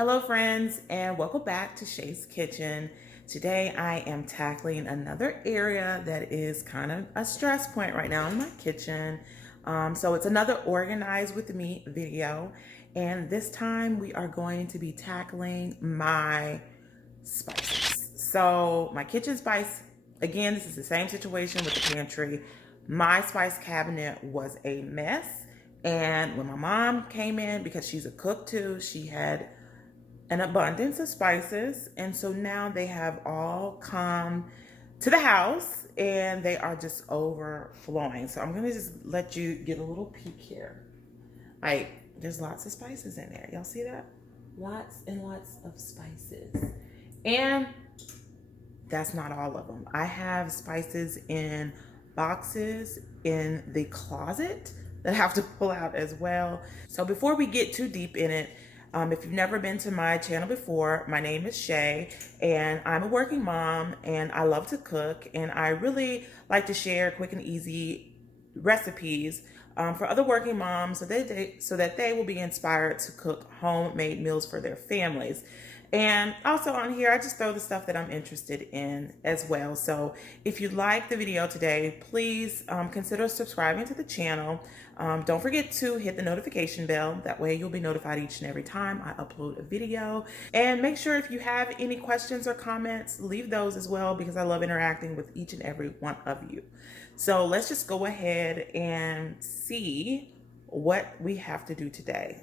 Hello friends, and welcome back to Shay's Kitchen. Today I am tackling another area that is kind of a stress point right now in my kitchen. So it's another Organize With Me video, and this time we are going to be tackling my spices. So my kitchen spice, again, this is the same situation with the pantry. My spice cabinet was a mess, and when my mom came in, because she's a cook too, she had an abundance of spices, and so now they have all come to the house and they are just overflowing. So I'm gonna just let you get a little peek here. Like, there's lots of spices in there. Y'all see that? Lots and lots of spices. And that's not all of them. I have spices in boxes in the closet that I have to pull out as well. So before we get too deep in it, if you've never been to my channel before, my name is Shay, and I'm a working mom, and I love to cook, and I really like to share quick and easy recipes for other working moms so that they will be inspired to cook homemade meals for their families. And also on here, I just throw the stuff that I'm interested in as well. So if you like the video today, please consider subscribing to the channel. Don't forget to hit the notification bell. That way you'll be notified each and every time I upload a video. And make sure if you have any questions or comments, leave those as well, because I love interacting with each and every one of you. So let's just go ahead and see what we have to do today.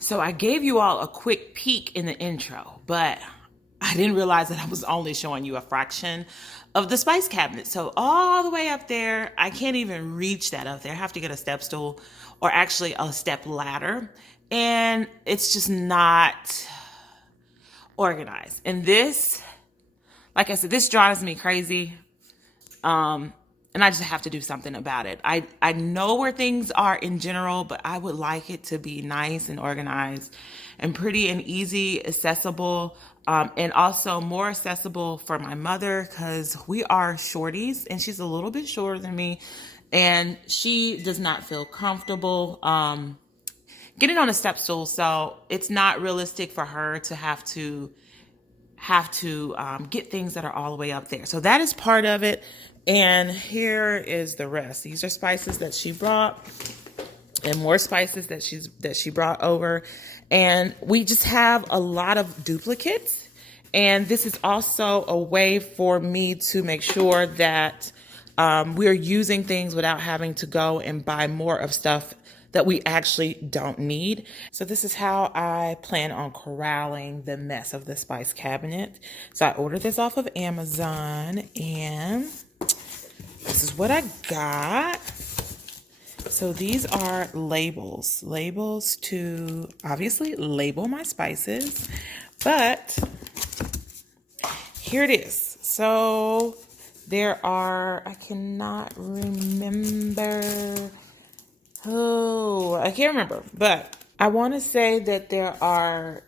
So I gave you all a quick peek in the intro, but I didn't realize that I was only showing you a fraction of the spice cabinet. So all the way up there, I can't even reach that up there. I have to get a step stool, or actually a step ladder. And it's just not organized. And this, like I said, this drives me crazy. And I just have to do something about it. I know where things are in general, but I would like it to be nice and organized and pretty and easy, accessible, and also more accessible for my mother, because we are shorties and she's a little bit shorter than me, and she does not feel comfortable getting on a step stool. So it's not realistic for her to have to get things that are all the way up there. So that is part of it. And here is the rest. These are spices that she brought, and more spices that she brought over. And we just have a lot of duplicates. And this is also a way for me to make sure that we're using things without having to go and buy more of stuff that we actually don't need. So this is how I plan on corralling the mess of the spice cabinet. So I ordered this off of Amazon, and this is what I got. So these are labels to obviously label my spices, but here it is. So there are, I cannot remember. Oh, I can't remember, but I want to say that there are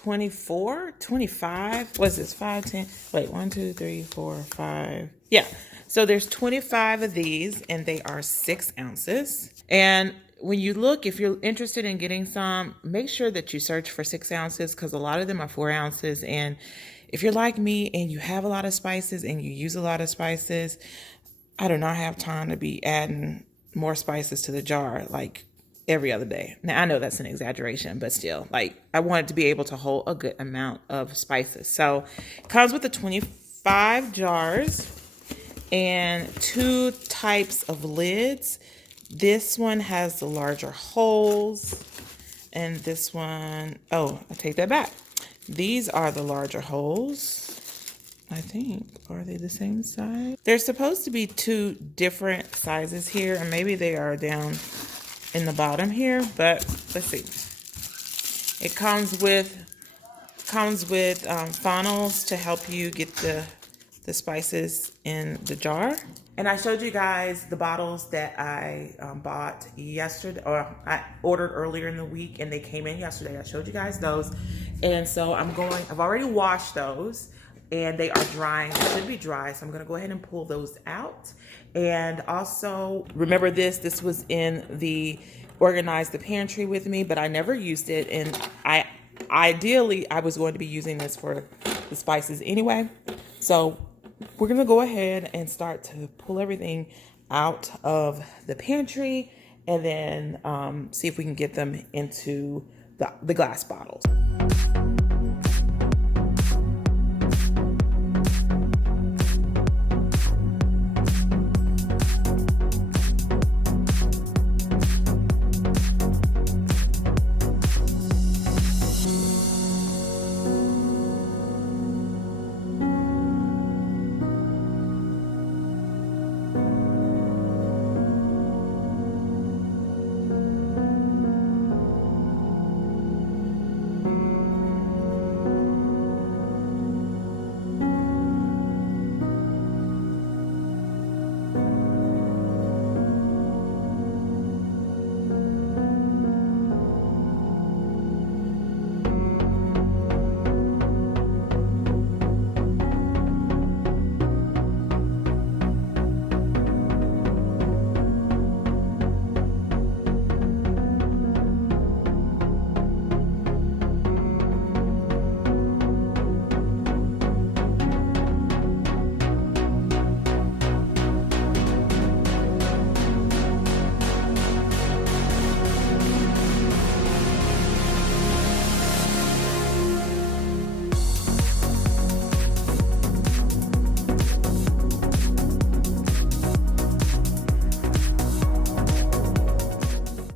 24, 25. What's this? 5, 10. Wait, 1, 2, 3, 4, 5. Yeah. So there's 25 of these, and they are 6 ounces. And when you look, if you're interested in getting some, make sure that you search for 6 ounces, because a lot of them are 4 ounces. And if you're like me and you have a lot of spices and you use a lot of spices, I do not have time to be adding more spices to the jar like every other day. Now, I know that's an exaggeration, but still, like, I wanted to be able to hold a good amount of spices. So it comes with the 25 jars and 2 types of lids. This one has the larger holes, and this one, oh, I take that back. These are the larger holes. I think, are they the same size? There's supposed to be 2 different sizes here, and maybe they are down in the bottom here, but let's see. It comes with funnels to help you get the spices in the jar. And I showed you guys the bottles that I bought yesterday, or I ordered earlier in the week, and they came in yesterday. I showed you guys those. And so I've already washed those, and they are drying. They should be dry, so I'm gonna go ahead and pull those out. And also, remember this was in the Organize the Pantry with me, but I never used it, and ideally, I was going to be using this for the spices anyway. So we're going to go ahead and start to pull everything out of the pantry and then see if we can get them into the glass bottles.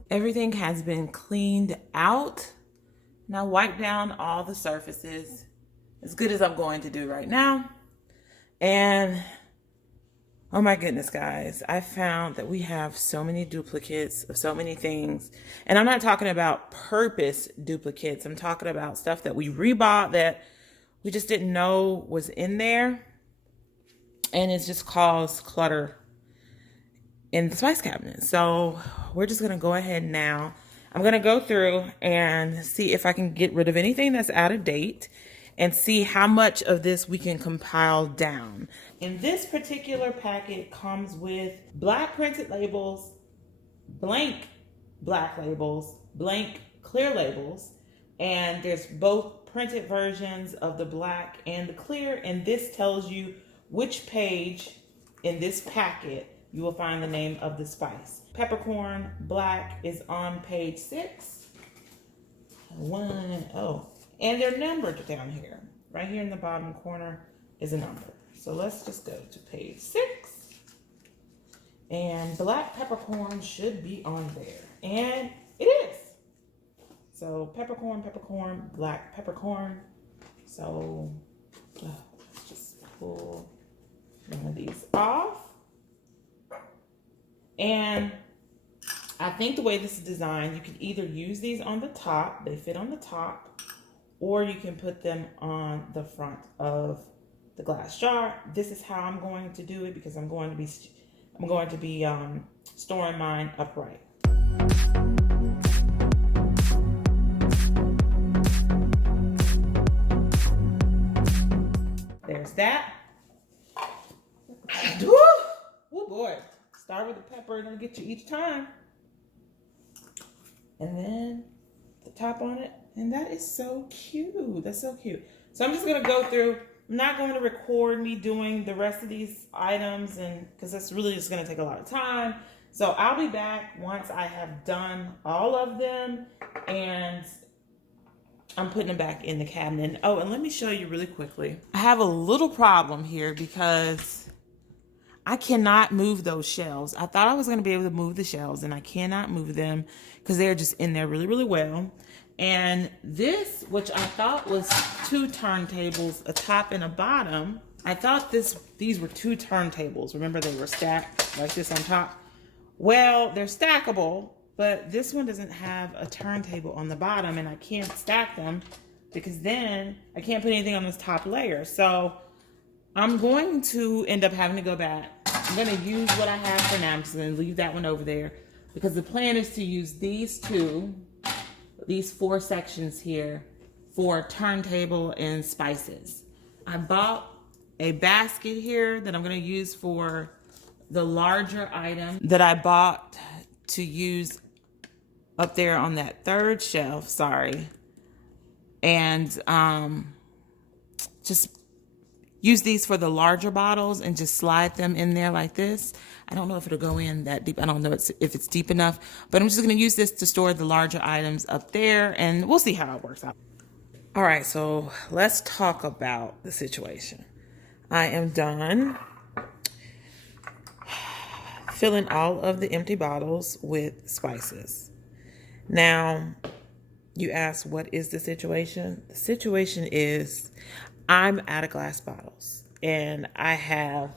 Everything has been cleaned out. Now wipe down all the surfaces as good as I'm going to do right now. And oh my goodness, guys, I found that we have so many duplicates of so many things. And I'm not talking about purpose duplicates. I'm talking about stuff that we rebought that we just didn't know was in there. And it's just caused clutter in the spice cabinet. So we're just gonna go ahead now. I'm gonna go through and see if I can get rid of anything that's out of date and see how much of this we can compile down. In this particular packet comes with black printed labels, blank black labels, blank clear labels, and there's both printed versions of the black and the clear, and this tells you which page in this packet you will find the name of the spice. Peppercorn black is on page 6. And they're numbered down here. Right here in the bottom corner is a number. So let's just go to page 6. And black peppercorn should be on there. And it is. So peppercorn, peppercorn, black peppercorn. So let's just pull one of these off. And I think the way this is designed, you can either use these on the top, they fit on the top, or you can put them on the front of the glass jar. This is how I'm going to do it because I'm going to be storing mine upright. There's that. Oh boy. Start with the pepper and it'll get you each time. And then the top on it. And that is so cute. That's so cute. So I'm just going to go through. I'm not going to record me doing the rest of these items and because that's really just going to take a lot of time. So I'll be back once I have done all of them and I'm putting them back in the cabinet. Oh, and let me show you really quickly. I have a little problem here because I cannot move those shelves. I thought I was going to be able to move the shelves and I cannot move them because they're just in there really, really well. And this, which I thought was 2 turntables, a top and a bottom, I thought these were 2 turntables. Remember they were stacked like this on top? Well, they're stackable, but this one doesn't have a turntable on the bottom and I can't stack them because then I can't put anything on this top layer. So I'm going to end up having to go back. I'm going to use what I have for now. I'm just going to leave that one over there because the plan is to use these 4 sections here for turntable and spices. I bought a basket here that I'm going to use for the larger item that I bought to use up there on that 3rd shelf, sorry. and just use these for the larger bottles and just slide them in there like this. I don't know if it'll go in that deep. I don't know if it's deep enough, but I'm just going to use this to store the larger items up there, and we'll see how it works out. All right, so let's talk about the situation. I am done filling all of the empty bottles with spices. Now, you ask, what is the situation? The situation is I'm out of glass bottles, and I have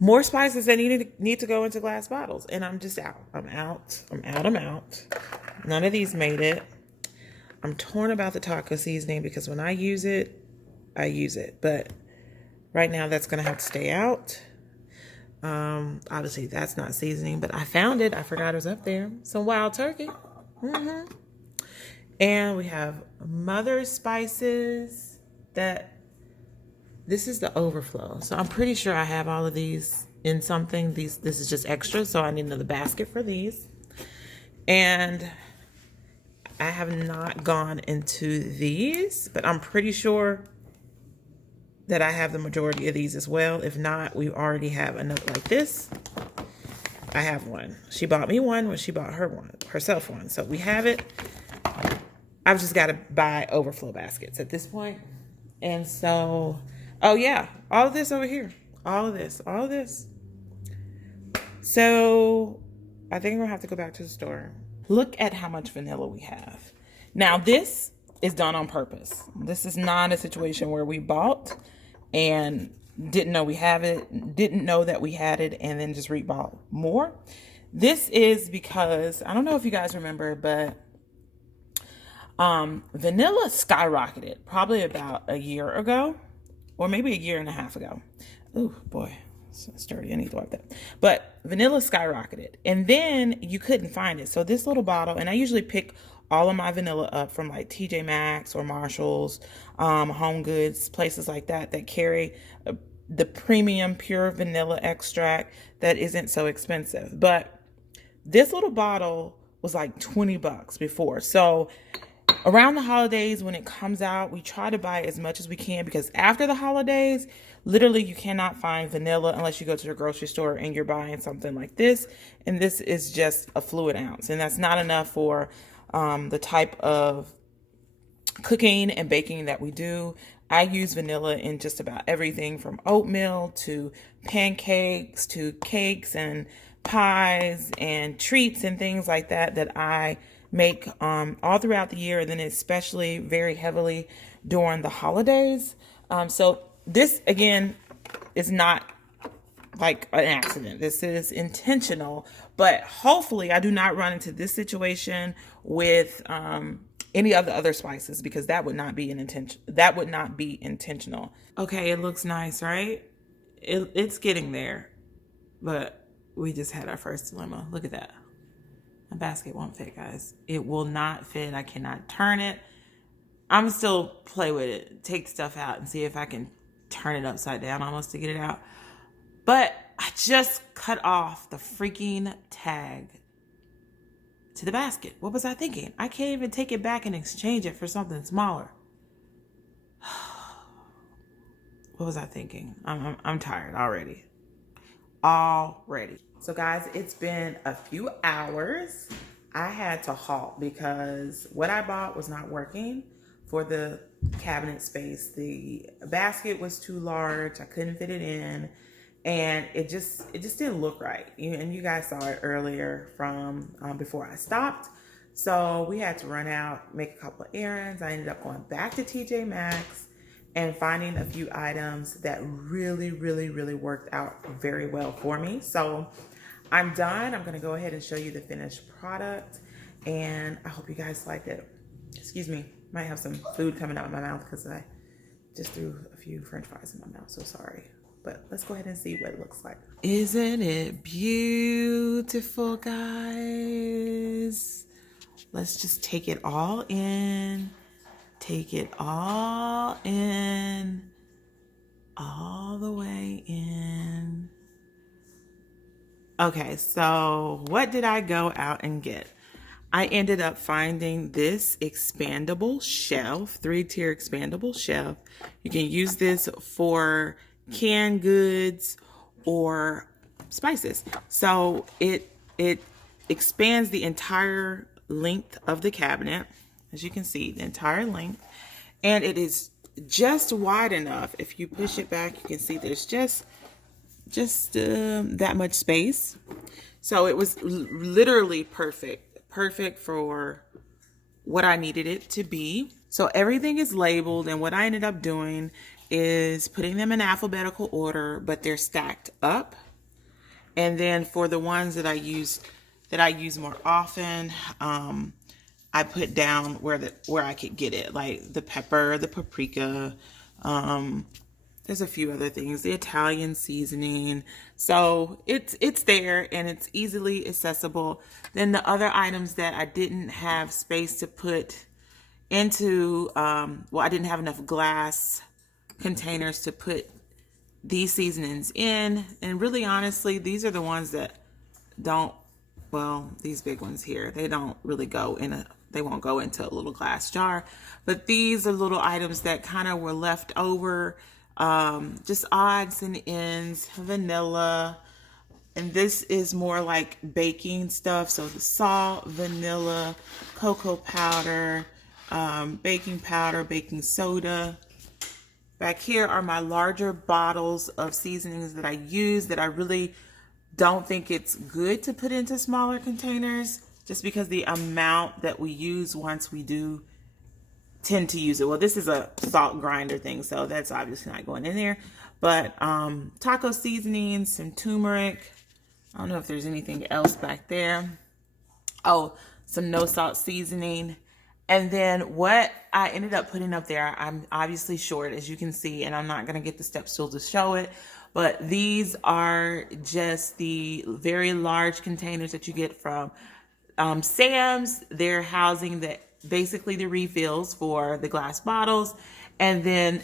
more spices that need to go into glass bottles, and I'm just out. I'm out. None of these made it. I'm torn about the taco seasoning because when I use it, but right now that's gonna have to stay out. Obviously that's not seasoning, but I found it. I forgot it was up there. Some wild turkey. And we have Mother spices. This is the overflow. So I'm pretty sure I have all of these in something. This is just extra, so I need another basket for these. And I have not gone into these, but I'm pretty sure that I have the majority of these as well. If not, we already have another like this. I have one. She bought me one when she bought herself one. So we have it. I've just got to buy overflow baskets at this point. And so, oh yeah, all of this over here. All of this. So I think we're gonna have to go back to the store. Look at how much vanilla we have. Now this is done on purpose. This is not a situation where we bought and didn't know we have it, didn't know that we had it, and then just rebought more. This is because, I don't know if you guys remember, but vanilla skyrocketed probably about a year ago, or maybe a year and a half ago. Oh boy, it's dirty. I need to wipe that. But vanilla skyrocketed, and then you couldn't find it. So this little bottle, and I usually pick all of my vanilla up from like TJ Maxx or Marshalls, Home Goods, places like that carry the premium pure vanilla extract that isn't so expensive. But this little bottle was like $20 before. So around the holidays when it comes out, we try to buy as much as we can, because after the holidays, literally you cannot find vanilla unless you go to the grocery store and you're buying something like this. And this is just a fluid ounce, and that's not enough for the type of cooking and baking that we do. I use vanilla in just about everything from oatmeal to pancakes to cakes and pies and treats and things like that I make all throughout the year, and then especially very heavily during the holidays. So this, again, is not like an accident. This is intentional, but hopefully I do not run into this situation with any of the other spices, because that would not be intentional. Okay, it looks nice, right? It's getting there, but we just had our first dilemma. Look at that. My basket won't fit, guys. It will not fit. I cannot turn it. I'm gonna still play with it, take stuff out and see if I can turn it upside down almost to get it out. But I just cut off the freaking tag to the basket. What was I thinking? I can't even take it back and exchange it for something smaller. What was I thinking? I'm tired already. So guys, it's been a few hours. I had to halt because what I bought was not working for the cabinet space. The basket was too large. I couldn't fit it in, and it just didn't look right. And you guys saw it earlier from before I stopped. So we had to run out, make a couple of errands. I ended up going back to TJ Maxx and finding a few items that really worked out very well for me. So I'm done. I'm gonna go ahead and show you the finished product, and I hope you guys liked it. Excuse me, might have some food coming out of my mouth because I just threw a few French fries in my mouth, so sorry. But let's go ahead and see what it looks like. Isn't it beautiful, guys? Let's just take it all in. Take it all in. All the way in. Okay, so what did I go out and get? I ended up finding this expandable shelf, 3-tier expandable shelf. You can use this for canned goods or spices. So it expands the entire length of the cabinet, as you can see, the entire length, and it is just wide enough. If you push it back, you can see there's just that much space. So it was literally perfect for what I needed it to be. So everything is labeled, and what I ended up doing is putting them in alphabetical order, but they're stacked up. And then for the ones that I use more often, I put down where I could get it, like the pepper, the paprika. There's a few other things, the Italian seasoning. So it's there and it's easily accessible. Then the other items that I didn't have space to put into, I didn't have enough glass containers to put these seasonings in. And really honestly, these are the ones that don't, these big ones here, they don't really go in they won't go into a little glass jar. But these are little items that kind of were left over, just odds and ends, vanilla. And this is more like baking stuff. So the salt, vanilla, cocoa powder, baking powder, baking soda. Back here are my larger bottles of seasonings that I use that I really don't think it's good to put into smaller containers, just because the amount that we use once we do tend to use it. Well, this is a salt grinder thing, so that's obviously not going in there. But taco seasonings, some turmeric. I don't know if there's anything else back there. Oh, some no salt seasoning. And then what I ended up putting up there, I'm obviously short, as you can see, and I'm not going to get the step stool to show it. But these are just the very large containers that you get from Sam's. They're housing basically the refills for the glass bottles. And then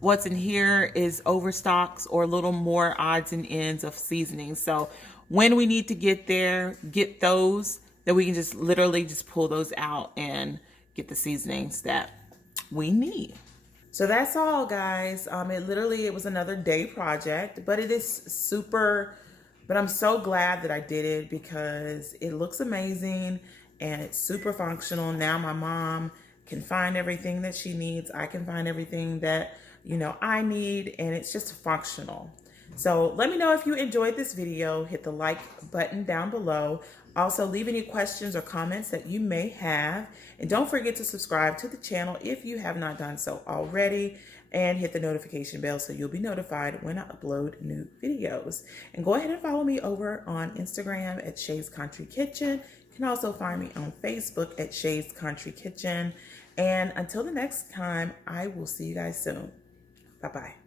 what's in here is overstocks or a little more odds and ends of seasonings. So when we need to get those, then we can just literally just pull those out and get the seasonings that we need. So that's all, guys. It was another day project, but it is super, but I'm so glad that I did it because it looks amazing and it's super functional. Now my mom can find everything that she needs. I can find everything that, I need, and it's just functional. So let me know if you enjoyed this video. Hit the like button down below. Also, leave any questions or comments that you may have. And don't forget to subscribe to the channel if you have not done so already. And hit the notification bell so you'll be notified when I upload new videos. And go ahead and follow me over on Instagram at Shay's Country Kitchen. You can also find me on Facebook at Shay's Country Kitchen. And until the next time, I will see you guys soon. Bye-bye.